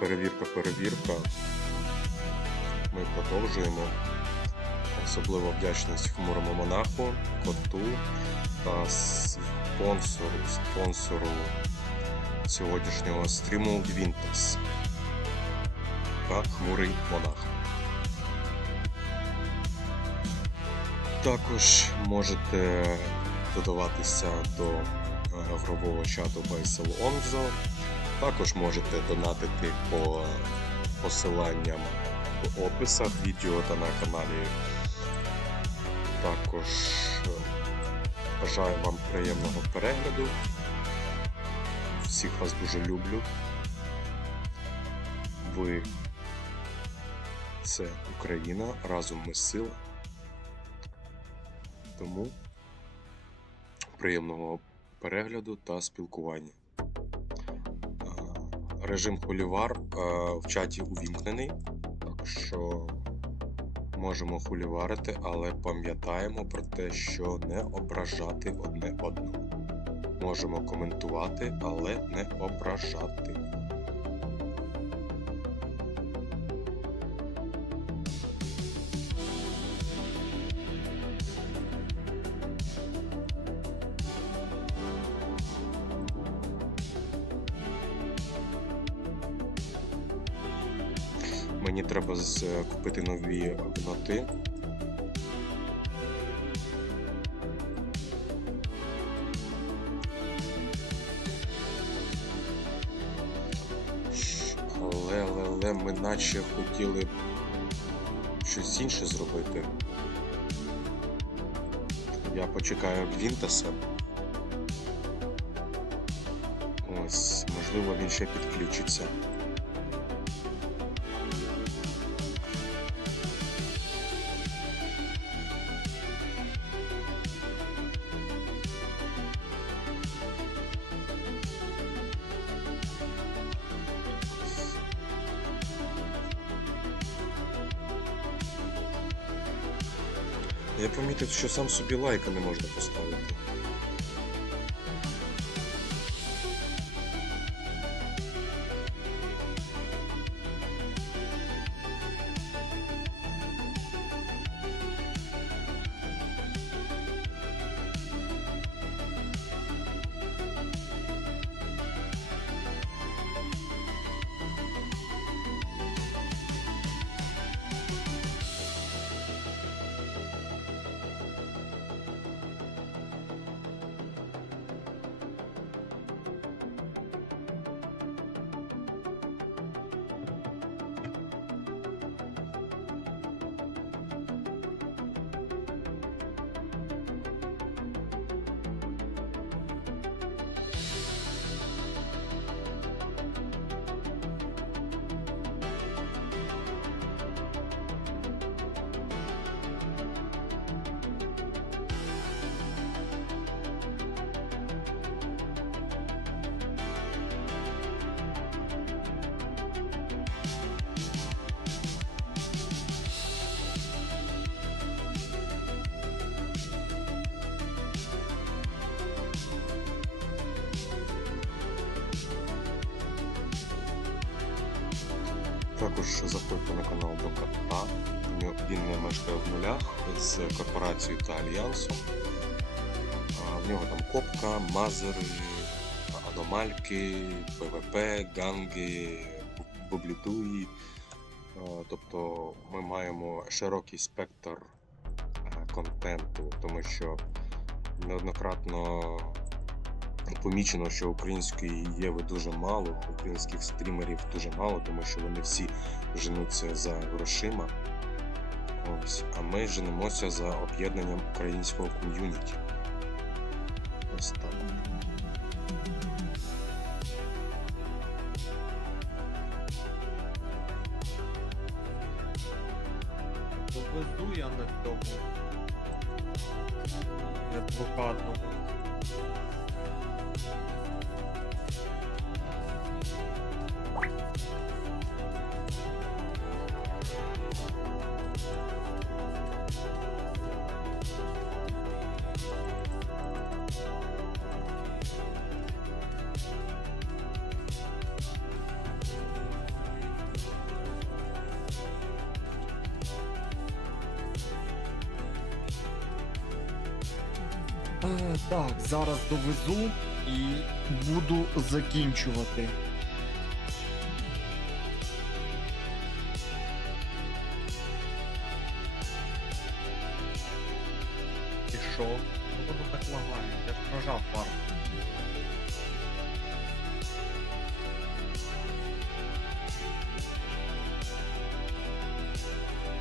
перевірка, перевірка. Ми продовжуємо. Особливо вдячність хмурому монаху, коту та спонсору, спонсору сьогоднішнього стріму Гвінтес та хмурий монах. Також можете додаватися до е, грового чату Байсел Онзо. Також можете донатити по посиланням в описах відео та на каналі. Також е, бажаю вам приємного перегляду. Всіх вас дуже люблю. Ви це Україна, разом ми сила. Тому приємного перегляду та спілкування. Режим хулівар е, в чаті увімкнений, так що можемо хуліварити, але пам'ятаємо про те, що не ображати одне одного. Можемо коментувати, але не ображати. Мені треба купити нові ноти. Але, але, але ми наче хотіли щось інше зробити. Я почекаю Гвінтаса. Ось, можливо, він ще підключиться. Я помітив, що сам собі лайка не можна поставити. Також заходьте на канал до кота. Він не мешкає в нулях з корпорацією та альянсом. В нього там копка, мазери, аномальки, ПВП, ганги, бу- бублідуї. Тобто ми маємо широкий спектр е, контенту, тому що неоднократно помічено, що української єви дуже мало, українських стрімерів дуже мало, тому що вони всі женуться за грошима. Ось, а ми женемося за об'єднанням українського ком'юніті. Ось так. Так, зараз довезу і буду закінчувати. І що? Ну воно так лагає, я ж прожав пару.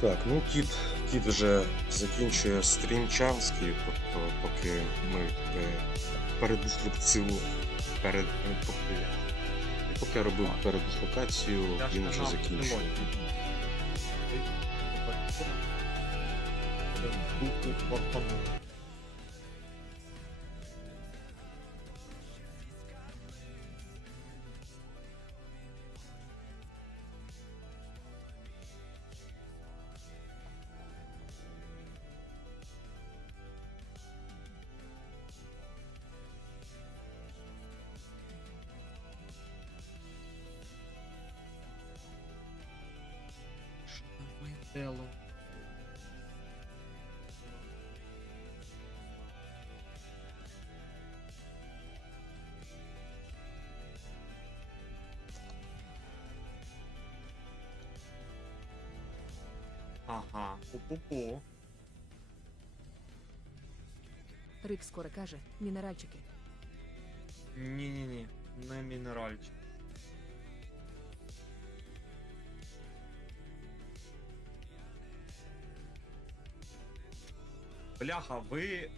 Так, ну кіт, кіт вже закінчує стрім чанський, тобто поки ми е, передислокацію перед е, поки, поки я робив передислокацію, він вже закінчує. пілотів. Ага, пу-пу-пу. Рик скоро каже, мінеральчики. Ні-ні-ні, не мінеральчик. Бляха, ви.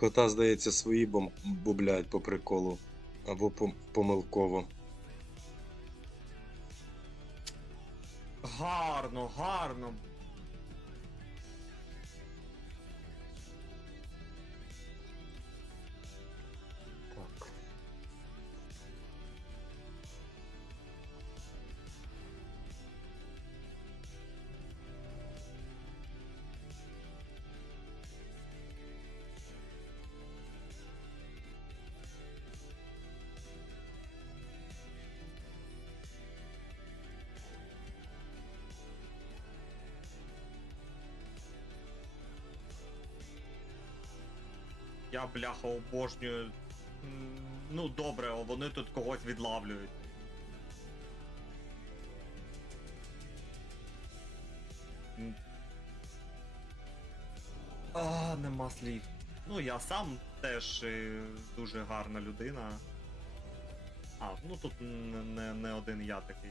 Кота, здається, свої бублять по приколу або пом- помилково. Гарно, гарно. Я бляха обожнюю. Ну добре, вони тут когось відлавлюють. А, нема слів. Ну, я сам теж е, дуже гарна людина. А, ну тут не, не, не один я такий.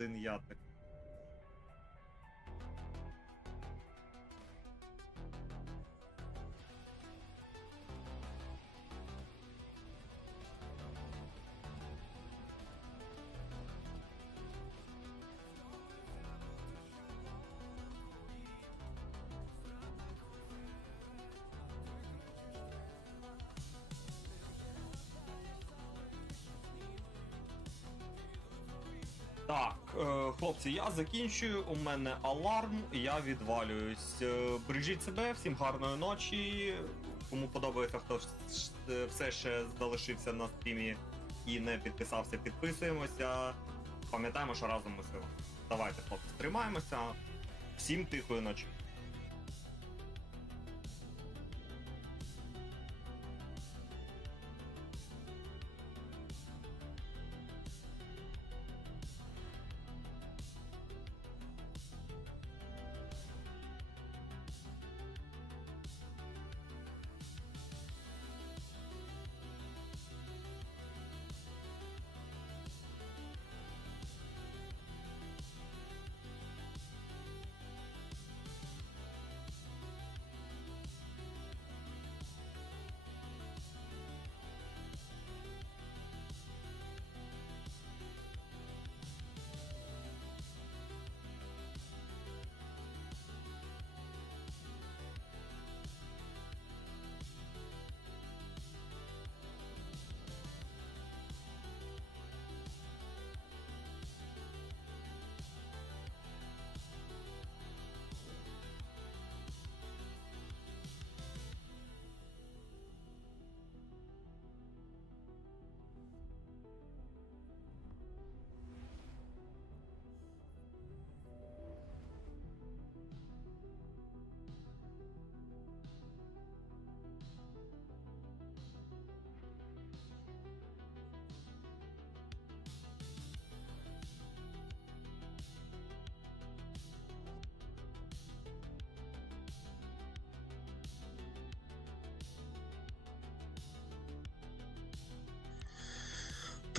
Один я такий. Так, е, хлопці, я закінчую. У мене аларм, я відвалююсь. Е, Бережіть себе, всім гарної ночі. Кому подобається, хто е, все ще залишився на стрімі і не підписався, підписуємося. Пам'ятаємо, що разом ми сила. Давайте, хлопці, тримаємося. Всім тихої ночі.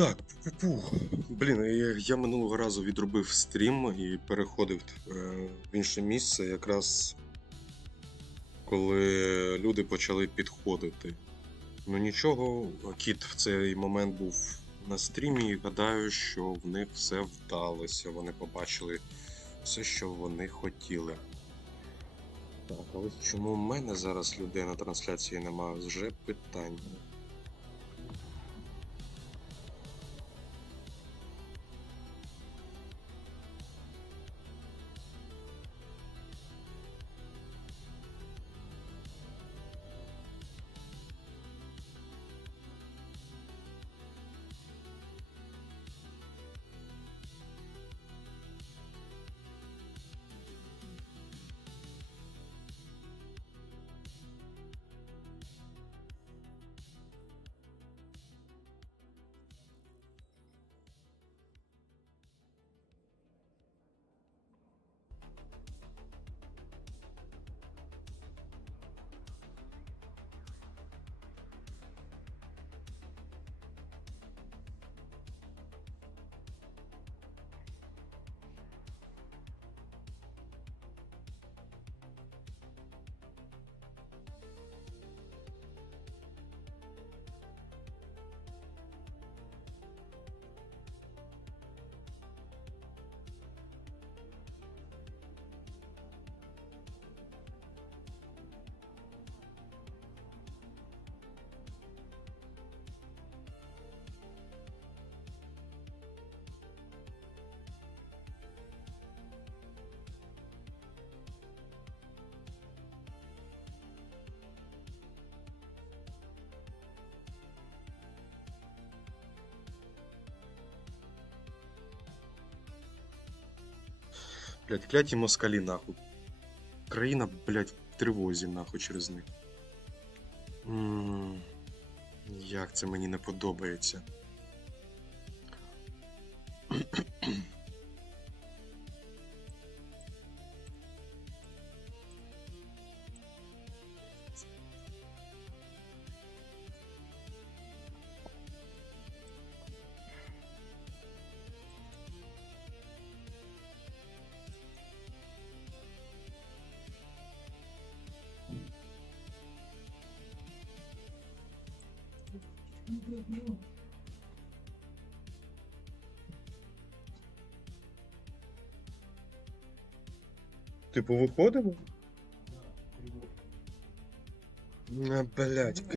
Так. Блін, я, я минулого разу відробив стрім і переходив е, в інше місце, якраз коли люди почали підходити. Ну нічого, кіт в цей момент був на стрімі і гадаю, що в них все вдалося. Вони побачили все, що вони хотіли. Так, а ось чому в мене зараз людей на трансляції нема, вже питання. Блять, кляті москалі нахуй. Країна, блять, в тривозі нахуй через них. м Як це мені не подобається. Типу виходимо? А, блять!